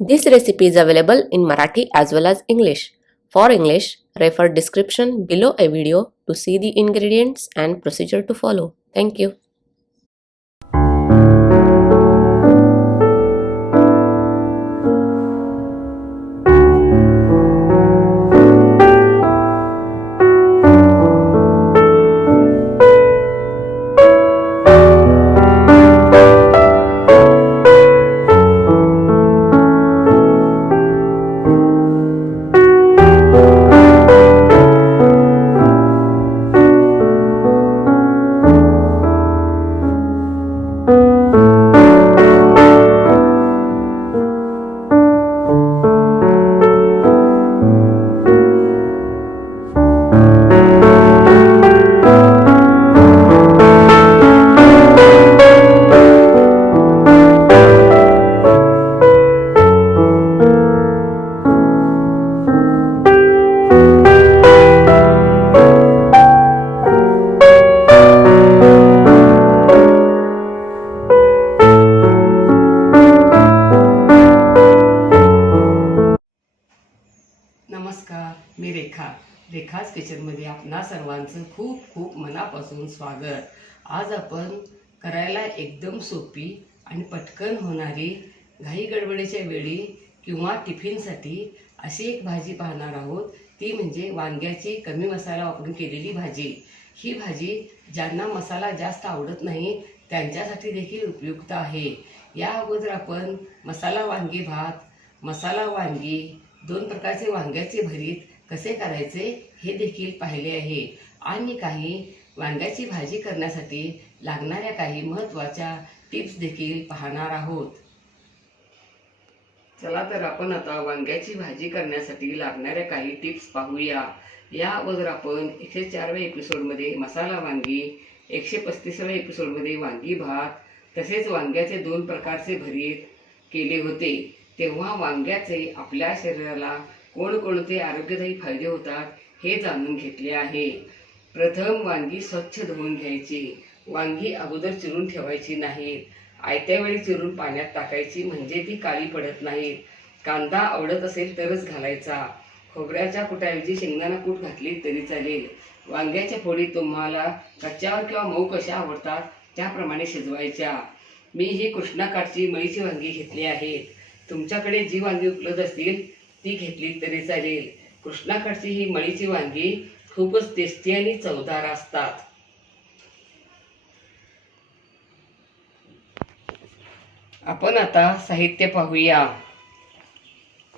This recipe is available in Marathi as well as English. For English, refer description below a video to see the ingredients and procedure to follow. Thank you. नमस्कार, मी रेखाच किचनमध्ये आपणा सर्वांचं खूप खूप मनापासून स्वागत. आज आपण करायला एकदम सोपी आणि पटकन होणारी घाई गडबडीच्या वेळी किंवा टिफिनसाठी अशी एक भाजी पाहणार आहोत. ती म्हणजे वांग्याची कमी मसाला वापरून केलेली भाजी. ही भाजी ज्यांना मसाला जास्त आवडत नाही त्यांच्यासाठी देखील उपयुक्त आहे. या अगोदर आपण मसाला वांगी भात, मसाला वांगी, 2 प्रकारचे वांग्याचे भरीत कसे करायचे हे देखील पाहिले आहे आणि काही वांग्याची भाजी करण्यासाठी लागणाऱ्या काही महत्त्वाच्या टिप्स देखील पाहणार आहोत. चला तर आपण आता वांग्याची भाजी करण्यासाठी लागणाऱ्या काही टिप्स पाहूया. या अगोदर आपण 104व्या एपिसोडमध्ये मसाला वांगी, 135व्या एपिसोडमध्ये वांगी भात तसेच वांग्याचे 2 प्रकारचे भरीत केले होते. तेव्हा वांग्याचे आपल्या शरीराला कोणकोणते आरोग्यदायी फायदे होतात हे जाणून घेतले आहे. प्रथम वांगी स्वच्छ धुवून घ्यायची. वांगी अगोदर चिरून ठेवायची नाहीत. आयत्या वेळी चिरून पाण्यात टाकायची म्हणजे ती काळी पडत नाहीत. कांदा आवडत असेल तरच घालायचा. खोबऱ्याच्या कुटाऐवजी शेंगदाणा कूट घातली तरी चालेल. वांग्याच्या फोडी तुम्हाला कच्च्यावर किंवा मऊ कशा आवडतात त्याप्रमाणे शिजवायच्या. मी ही कृष्णाकाठची मळीची वांगी घेतली आहेत. तुमच्याकडे जी वांगी उपलब्ध असतील ती घेतली तरी चालेल. कृष्णाकाठची ही मळीची वांगी खूपच टेस्टी आणि चवदार असतात. आपण आता साहित्य पाहूया.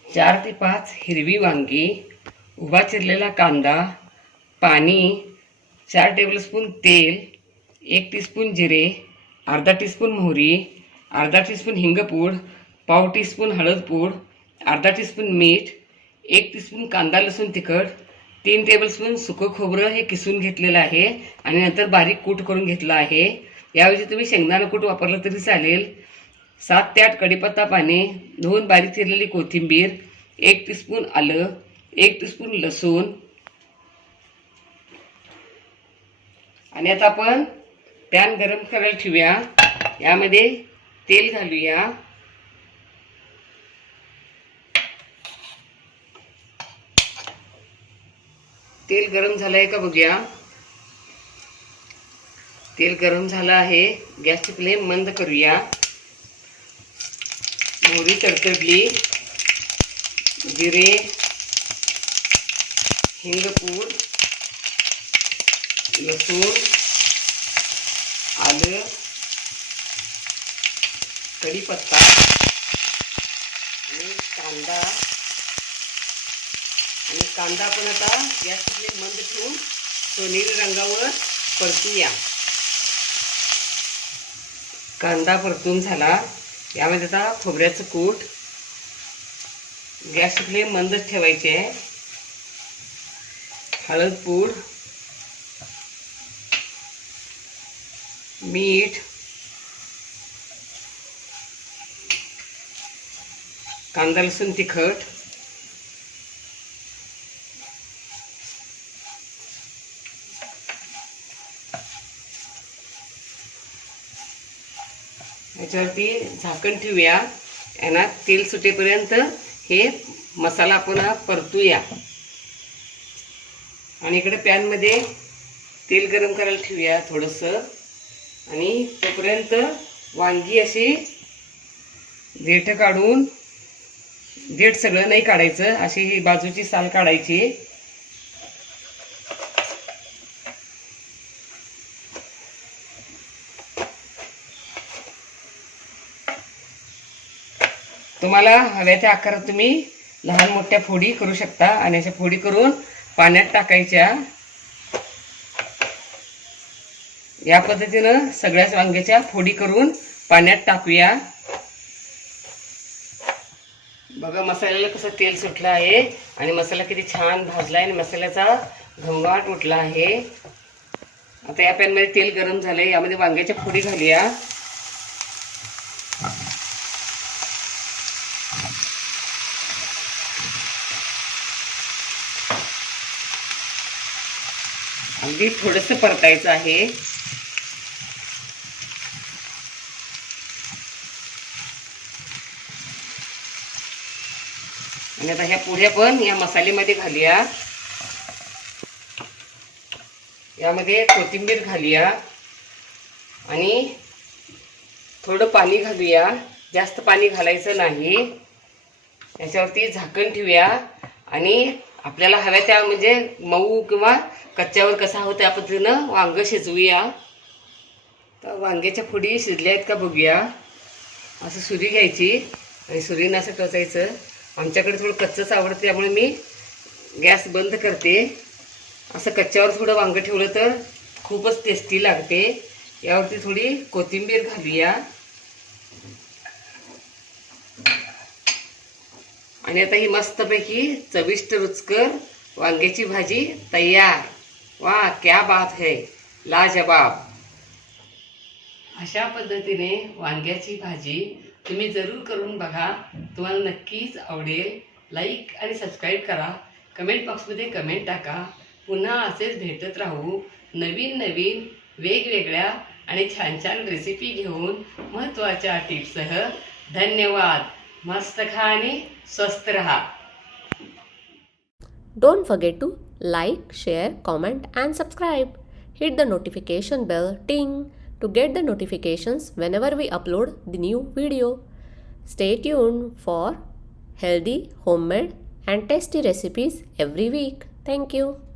4 ते 5 हिरवी वांगी, उभा चिरलेला कांदा, पाणी, 4 टेबलस्पून तेल, 1 टीस्पून जिरे, अर्धा टीस्पून मोहरी, अर्धा टीस्पून हिंगपूड, पाव टीस्पून हळदपूड, अर्धा टीस्पून मीठ, 1 टीस्पून कांदा लसूण तिखट, 3 टेबलस्पून सुकं खोबरं हे किसून घेतलेलं आहे आणि नंतर बारीक कूट करून घेतलं आहे. याऐवजी तुम्ही शेंगदाणा कूट वापरलं तरी चालेल. 7 ते 8 कढीपत्ता पाने, 2 बारीक चिरलेली कोथिंबीर, 1 टीस्पून आलं, 1 टीस्पून लसूण. आणि आता आपण पॅन गरम करायला ठेवूया. यामध्ये तेल घालूया. तेल गरम झालंय का बघूया. तेल गरम झालं आहे. गॅसची फ्लेम मंद करूया. मोहरी तडतडली, जिरे, हिंगपूड, लसूण, आलं, कढीपत्ता आणि कांदा. आणि कांदा आपण आता गॅसची फ्लेम मंद ठेवून सोनेरी रंगावर परतूया. कांदा परतून झाला. यामध्ये आता खोबऱ्याचं कूट. गॅसची फ्लेम मंदच ठेवायची आहे. हळदपूड, मीठ, कांदा लसूण तिखट, याच्यावरती झाकण ठेवूया. यांना तेल सुटेपर्यंत हे मसाला आपण परतूया. आणि इकडे पॅनमध्ये तेल गरम करायला ठेवूया थोडंसं. आणि तोपर्यंत वांगी अशी देठ काढून, देठ सगळं नाही काढायचं, अशी ही बाजूची साल काढायची. तुम्हाला हव्या त्या आकारात तुम्ही लहान मोठ्या फोडी करू शकता. आणि अशा फोडी करून पाण्यात टाकायच्या. या पद्धतीनं सगळ्याच वांग्याच्या फोडी करून पाण्यात टाकूया. बघा मसाल्याला कसं तेल सुटलं आहे आणि मसाला किती छान भाजला आहे आणि मसाल्याचा घमघमाट उठला आहे. आता या पॅनमध्ये तेल गरम झाले, यामध्ये वांग्याच्या फोडी घालूया. अगदी थोडंसं परतायचं आहे. आणि आता ह्या पुढ्या पण या मसाल्यामध्ये घालूया. यामध्ये कोथिंबीर घालूया आणि थोडं पाणी घालूया. जास्त पाणी घालायचं नाही. याच्यावरती झाकण ठेवूया आणि आपल्याला हव्या त्या म्हणजे मऊ किंवा कच्च्यावर कसा होता त्या पद्धतीनं वांग शिजवूया. तर वांग्याच्या फोडी शिजल्या आहेत का बघूया. असं सुरी घ्यायची आणि सुरीनं असं टोचायचं. आमच्याकडे थोडं कच्चंच आवडतं त्यामुळे मी गॅस बंद करते. असं कच्च्यावर थोडं वांग ठेवलं तर खूपच टेस्टी लागते. यावरती थोडी कोथिंबीर घालूया. आणि आता ही मस्तपैकी चविष्ट रुचकर वांग्याची भाजी तयार. वाह क्या बात है, लाजवाब. अशा पद्धतीने वांग्याची भाजी तुम्ही जरूर करून बघा. तुम्हाला नक्कीच आवडेल. लाईक आणि सबस्क्राईब करा. कमेंट बॉक्समध्ये कमेंट टाका. पुन्हा असेच भेटत राहू नवीन नवीन वेगवेगळ्या आणि छान छान रेसिपी घेऊन महत्त्वाच्या टिप्ससह. धन्यवाद. मस्त खा आणि स्वस्त रहा. Don't forget to like, share, comment and subscribe. Hit the notification bell ting to get the notifications whenever we upload the new video. Stay tuned for healthy, homemade and tasty recipes every week. Thank you.